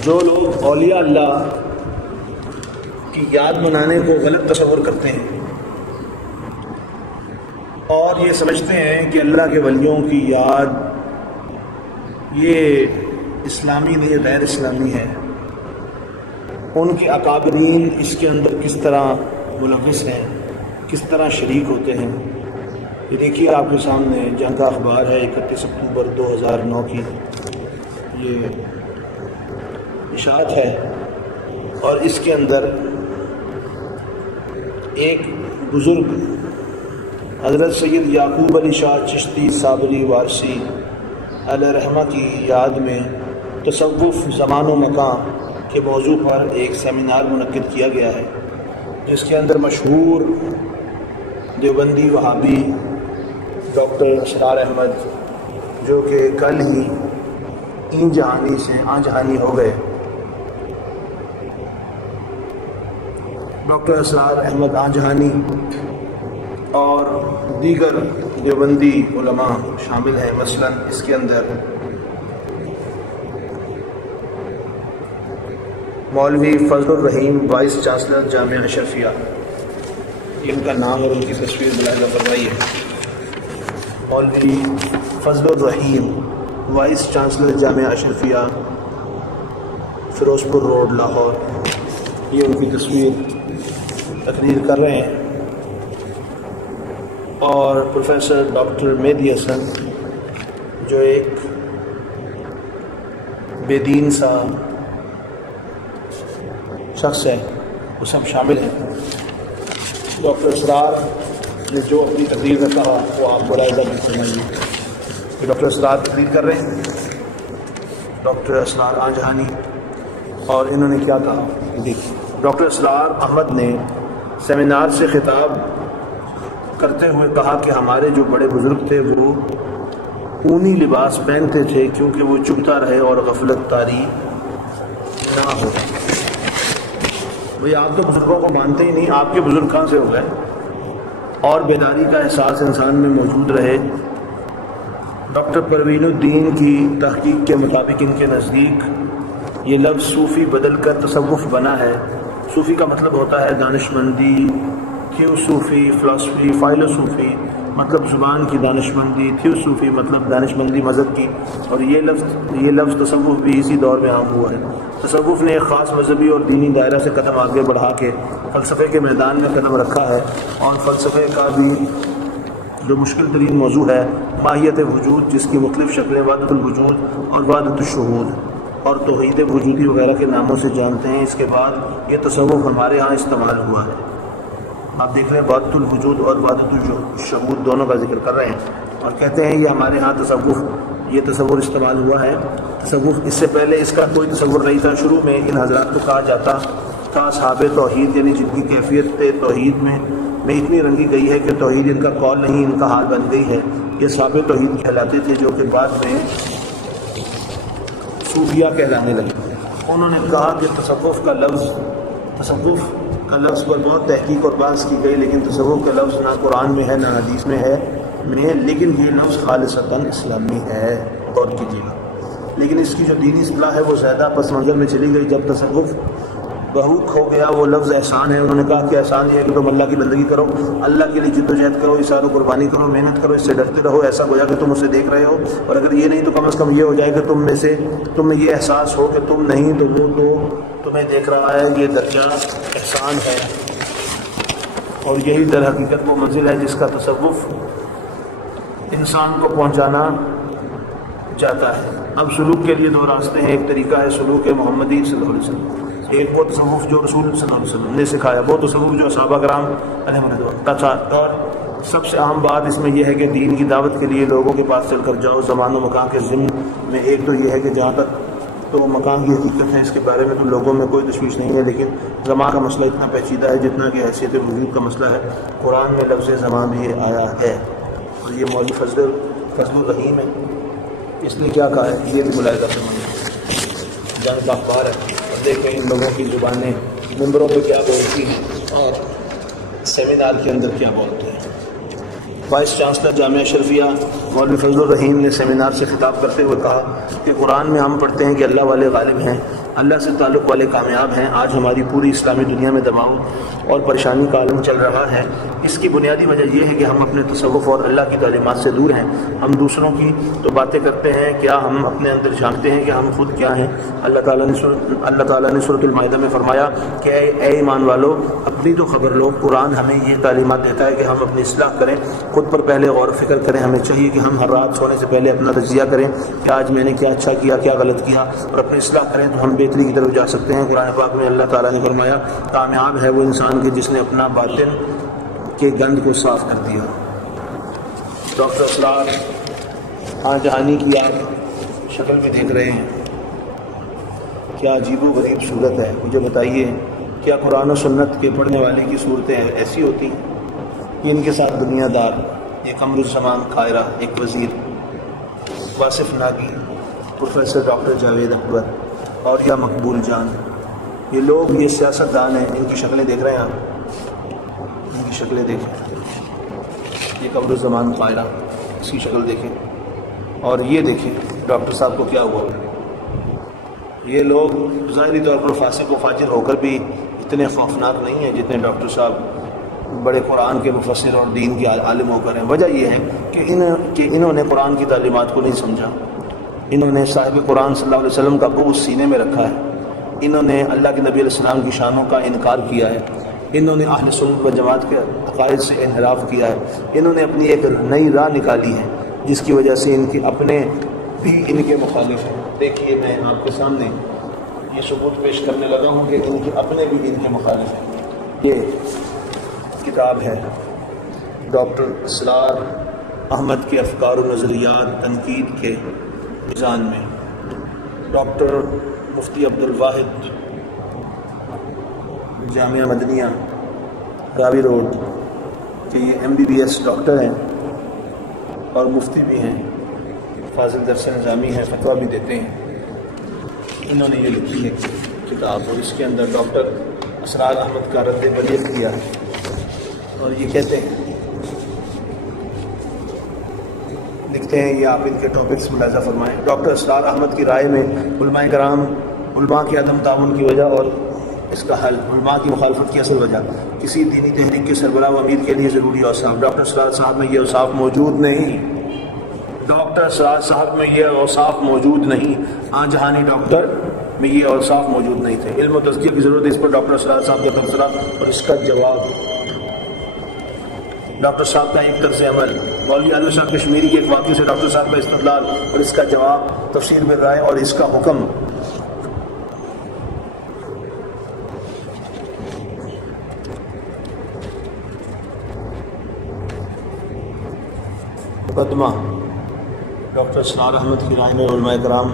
جو لوگ اولیاء اللہ کی یاد منانے کو غلط تصور کرتے ہیں اور یہ سمجھتے ہیں کہ اللہ کے ولیوں کی یاد یہ اسلامی نہیں غیر اسلامی ہے، ان کے اکابرین اس کے اندر کس طرح ملوث ہیں، کس طرح شریک ہوتے ہیں، یہ دیکھیے آپ کے سامنے جنگ کا اخبار ہے 31 اکتوبر 2009 کی یہ اشاعت ہے، اور اس کے اندر ایک بزرگ حضرت سید یعقوب علی شاہ چشتی صابری وارسی علیہ رحمہ کی یاد میں تصوف زمان و مکان کے موضوع پر ایک سیمینار منعقد کیا گیا ہے، جس کے اندر مشہور دیوبندی وہابی ڈاکٹر اسرار احمد جو کہ کل ہی این جہانی سے آن جہانی ہو گئے، ڈاکٹر اسرار احمد آن جہانی اور دیگر دیوبندی علماء شامل ہیں۔ مثلا اس کے اندر مولوی فضل الرحیم وائس چانسلر جامعہ اشرفیہ، ان کا نام اور ان کی تصویر ملاحظہ فرمائیے۔ مولوی فضل الرحیم وائس چانسلر جامعہ اشرفیہ، فیروز پور روڈ، لاہور، یہ ان کی تصویر تقریر کر رہے ہیں۔ اور پروفیسر ڈاکٹر مہدی حسن جو ایک بے دین سا شخص ہے، وہ سب شامل ہیں۔ ڈاکٹر اسرار نے جو اپنی تقریر میں کہا وہ آپ ملاحظہ بھی سمجھیے کہ ڈاکٹر اسرار تقریر کر رہے ہیں، ڈاکٹر اسرار آن جہانی، اور انہوں نے کیا کہا دیکھیے۔ ڈاکٹر اسرار احمد نے سیمینار سے خطاب کرتے ہوئے کہا کہ ہمارے جو بڑے بزرگ تھے وہ اونی لباس پہنتے تھے کیونکہ وہ چبھتا رہے اور غفلت طاری نہ ہو۔ بھئی آپ تو بزرگوں کو مانتے ہی نہیں، آپ کے بزرگ کہاں سے ہو گئے؟ اور بیداری کا احساس انسان میں موجود رہے۔ ڈاکٹر پروین الدین کی تحقیق کے مطابق ان کے نزدیک یہ لفظ صوفی بدل کر تصوف بنا ہے۔ صوفی کا مطلب ہوتا ہے دانشمندی، تھیوسوفی فلسفی، فائلوسوفی مطلب زبان کی دانشمندی، تھیوسوفی مطلب دانشمندی مذہب کی، اور یہ لفظ تصوف بھی اسی دور میں عام ہوا ہے۔ تصوف نے ایک خاص مذہبی اور دینی دائرہ سے قدم آگے بڑھا کے فلسفے کے میدان میں قدم رکھا ہے، اور فلسفے کا بھی جو مشکل ترین موضوع ہے ماہیت وجود، جس کی مختلف شکلیں وحدت الوجود اور وحدت الشہود اور توحید وجودی وغیرہ کے ناموں سے جانتے ہیں۔ اس کے بعد یہ تصوف ہمارے ہاں استعمال ہوا ہے۔ آپ دیکھ رہے ہیں وحدت الوجود اور وحدت الشہود دونوں کا ذکر کر رہے ہیں، اور کہتے ہیں یہ ہمارے ہاں یہ تصور استعمال ہوا ہے۔ تصوف اس سے پہلے اس کا کوئی تصور نہیں تھا۔ شروع میں ان حضرات کو کہا جاتا تھا اصحاب توحید، یعنی جن کی کیفیت توحید میں اتنی رنگی گئی ہے کہ توحید ان کا قول نہیں، ان کا حال بن گئی ہے۔ یہ اصحاب توحید کہلاتے تھے، جو کہ بعد میں صوفیہ کہلانے لگے۔ انہوں نے کہا کہ تصوف کا لفظ پر بہت تحقیق اور بحث کی گئی، لیکن تصوف کا لفظ نہ قرآن میں ہے نہ حدیث میں ہے، لیکن یہ لفظ خالصتاً اسلامی ہے، غور کیجیے گا۔ لیکن اس کی جو دینی اصطلاح ہے وہ زیادہ پس منظر میں چلی گئی۔ جب تصوف بہوک ہو گیا، وہ لفظ احسان ہے، انہوں نے کہا کہ احسان یہ ہے کہ تم اللہ کی بندگی کرو، اللہ کے لیے جد و جہد کرو، اثار و قربانی کرو، محنت کرو، اس سے ڈرتے رہو، ایسا گویا کہ تم اسے دیکھ رہے ہو، اور اگر یہ نہیں تو کم از کم یہ ہو جائے کہ تم میں یہ احساس ہو کہ تم نہیں تو وہ تو تمہیں دیکھ رہا ہے۔ یہ درجہ احسان ہے، اور یہی در حقیقت وہ منزل ہے جس کا تصوف انسان کو پہنچانا چاہتا ہے۔ اب سلوک کے لیے دو راستے ہیں، ایک طریقہ ہے سلوک محمدی صلی اللہ علیہ وسلم، ایک وہ تصوف جو رسول صلی اللہ علیہ وسلم نے سکھایا، وہ تصوف جو صحابہ کرام علیہم رضوان کا تھا۔ اور سب سے اہم بات اس میں یہ ہے کہ دین کی دعوت کے لیے لوگوں کے پاس چل کر جاؤ زمان و مکان کے ضمن میں۔ ایک تو یہ ہے کہ جہاں تک تو مکان کی حقیقت ہے اس کے بارے میں تو لوگوں میں کوئی تشویش نہیں ہے، لیکن زمان کا مسئلہ اتنا پیچیدہ ہے جتنا کہ حیثیت وجود کا مسئلہ ہے۔ قرآن میں لفظ زمان بھی آیا ہے، اور یہ مولوی فضل الرحیم ہے، اس نے کیا کہا ہے یہ بھی ملاحظہ کرنا جنگ کا اخبار ہے، اور دیکھیں ان لوگوں کی زبانیں ممبروں پہ کیا بولتی ہیں اور سیمینار کے اندر کیا بولتے ہیں۔ وائس چانسلر جامعہ اشرفیہ مولوی فضل الرحیم نے سیمینار سے خطاب کرتے ہوئے کہا کہ قرآن میں ہم پڑھتے ہیں کہ اللہ والے غالب ہیں، اللہ سے تعلق والے کامیاب ہیں۔ آج ہماری پوری اسلامی دنیا میں دباؤ اور پریشانی کا عالم چل رہا ہے۔ اس کی بنیادی وجہ یہ ہے کہ ہم اپنے تصوف اور اللہ کی تعلیمات سے دور ہیں۔ ہم دوسروں کی تو باتیں کرتے ہیں، کیا ہم اپنے اندر جھانکتے ہیں کہ ہم خود کیا ہیں؟ اللہ تعالیٰ نے سورۃ المائدہ میں فرمایا کہ اے ایمان والو، اپنی تو خبر لو۔ قرآن ہمیں یہ تعلیمات دیتا ہے کہ ہم اپنی اصلاح کریں، خود پر پہلے غور و فکر کریں۔ ہمیں چاہیے کہ ہم ہر رات سونے سے پہلے اپنا تجزیہ کریں کہ آج میں نے کیا اچھا کیا، کیا غلط کیا، اور اپنی اصلاح کریں تو ہم بہتری کی طرف جا سکتے ہیں۔ قرآن پاک میں اللہ تعالیٰ نے فرمایا کامیاب ہے وہ انسان کہ جس نے اپنا باطن کے گند کو صاف کر دیا۔ ڈاکٹر اسرار خان جہانی کی آپ شکل میں دیکھ رہے ہیں، کیا عجیب و غریب صورت ہے۔ مجھے بتائیے کیا قرآن و سنت کے پڑھنے والے کی صورتیں ایسی ہوتی ہیں؟ ان کے ساتھ دنیا دار، ایک قمر الزمان قاہرہ، ایک وزیر واصف ناگی، پروفیسر ڈاکٹر جاوید اکبر اور یا مقبول جان، یہ لوگ، یہ سیاستدان ہیں۔ ان کی شکلیں دیکھ رہے ہیں آپ، ان کی شکلیں دیکھیں، یہ قمر الزمان قاہرہ، اس کی شکل دیکھیں، اور یہ دیکھیں ڈاکٹر صاحب کو کیا ہوا۔ یہ لوگ ظاہری طور پر فاسق و فاجر ہو کر بھی اتنے خوفناک نہیں ہیں جتنے ڈاکٹر صاحب بڑے قرآن کے مفسر اور دین کے عالم ہو کر ہیں۔ وجہ یہ ہے کہ انہوں نے قرآن کی تعلیمات کو نہیں سمجھا، انہوں نے صاحب قرآن صلی اللہ علیہ وسلم کا بغض سینے میں رکھا ہے، انہوں نے اللہ کے نبی علیہ السلام کی شانوں کا انکار کیا ہے، انہوں نے اہل سنت و جماعت کے عقائد سے انحراف کیا ہے، انہوں نے اپنی ایک نئی راہ نکالی ہے جس کی وجہ سے ان کے اپنے بھی ان کے مخالف ہیں۔ دیکھیے میں آپ کے سامنے یہ ثبوت پیش کرنے لگا ہوں کہ ان کے اپنے بھی ان کے مخالف ہیں۔ یہ کتاب ہے ڈاکٹر اسرار احمد کے افکار و نظریات تنقید کے میزان میں۔ ڈاکٹر مفتی عبدالواحد، جامعہ مدنیہ، راوی روڈ کہ یہ MBBS ڈاکٹر ہیں اور مفتی بھی ہیں، فاضل درس نظامی ہیں، فتویٰ بھی دیتے ہیں۔ انہوں نے یہ لکھی ہے کتاب، اور اس کے اندر ڈاکٹر اسرار احمد کا رد بلیغ کیا ہے، اور یہ کہتے ہیں، لکھتے ہیں، یہ آپ ان کے ٹاپکس ملاحظہ فرمائیں۔ ڈاکٹر اسرار احمد کی رائے میں علماء کرام، علماء کے عدم تعاون کی وجہ اور اس کا حل، علماء کی مخالفت کی اصل وجہ، کسی دینی تحریک کے سربراہ و امیر کے لیے ضروری اوصاف۔ ڈاکٹر اسرار صاحب میں یہ اوصاف موجود نہیں، ڈاکٹر اسرار صاحب میں یہ اوصاف موجود نہیں، آن جہانی ڈاکٹر میں یہ اوصاف موجود نہیں تھے۔ علم و تزکیہ کی ضرورت ہے، اس پر ڈاکٹر اسرار صاحب کا تبصرہ اور اس کا جواب۔ ڈاکٹر صاحب کا ایک طرز عمل، مولوی انور شاہ کشمیری کے ایک واقعے سے ڈاکٹر صاحب کا استدلال اور اس کا جواب، تفسیر بالرائے اور اس کا حکم۔ مقدمہ، ڈاکٹر اسرار احمد کی رائے میں علماء کرام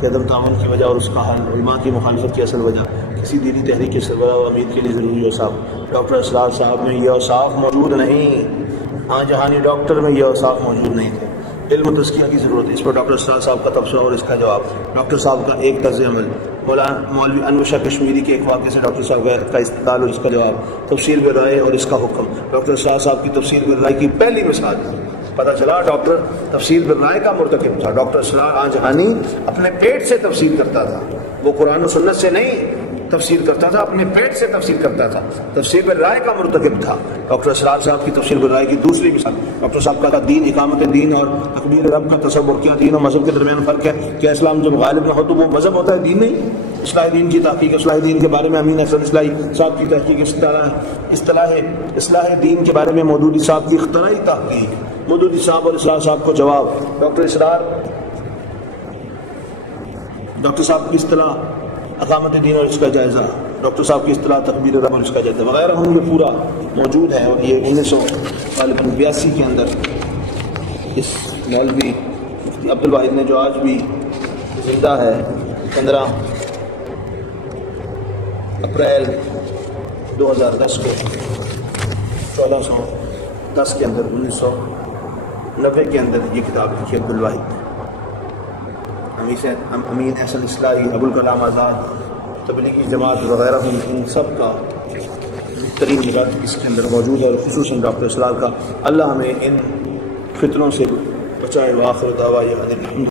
کے عدم تعاون کی وجہ اور اس کا حل، علماء کی مخالفت کی اصل وجہ، کسی دینی تحریک کے سربراہ و امیر کے لیے ضروری اوصاف۔ ڈاکٹر اسرار صاحب میں یہ اوصاف موجود نہیں، ہاں جہانی ڈاکٹر میں یہ اوصاف موجود نہیں تھے۔ علم و تزکیہ کی ضرورت ہے، اس پر ڈاکٹر اسرار صاحب کا تبصرہ اور اس کا جواب۔ ڈاکٹر صاحب کا ایک طرز عمل، مولوی انور شاہ کشمیری کے ایک واقعے سے ڈاکٹر صاحب کا استدلال اور اس کا جواب، تفسیر بالرائے اور اس کا حکم۔ ڈاکٹر اسرار صاحب کی تفسیر بالرائے کی پہلی مثال، پتہ چلا ڈاکٹر تفسیر بالرائے کا مرتکب تھا۔ ڈاکٹر اسرار آن جہانی اپنے پیٹ سے تفسیر کرتا تھا، وہ قرآن و سنت سے نہیں تفسیر کرتا تھا، اپنے پیٹ سے تفسیر کرتا تھا، تفسیر بالرائے کا مرتکب تھا۔ ڈاکٹر اسرار صاحب کی تفسیر بالرائے کی دوسری مثال، ڈاکٹر صاحب کا دین، اقامت دین اور تکبیر رب کا تصور، کیا دین اور مذہب کے درمیان فرق ہے؟ کیا اسلام جب غالب نہ ہو تو وہ مذہب ہوتا ہے، دین نہیں؟ اصلاح دین کی تحقیق، اصلاح دین کے بارے میں امین احسن اصلاحی صاحب کی تحقیق، اصلاح دین کے بارے میں مودودی صاحب کی اختراعی تحقیق، مودودی صاحب اور اسرار صاحب کو جواب۔ ڈاکٹر صاحب کی اصطلاح اقامت دین اور اس کا جائزہ، ڈاکٹر صاحب کی اصطلاح تکبیر رب اور اس کا جائزہ وغیرہ، ہم یہ پورا موجود ہے۔ اور یہ 1982 کے اندر اس مولوی مفتی عبدالواحد نے، جو آج بھی زندہ ہے، 15 اپریل 2010 کو 1410 کے اندر 1990 کے اندر یہ کتاب لکھی عبدالواحد، امین احسن اصلاحی، ابوالکلام آزاد، تبلیغی جماعت وغیرہ، ان سب کا بہترین رد اس کے اندر موجود ہے، اور خصوصاً ڈاکٹر اسرار کا۔ اللہ ہمیں ان فتنوں سے بچائے۔ وآخر دعوانا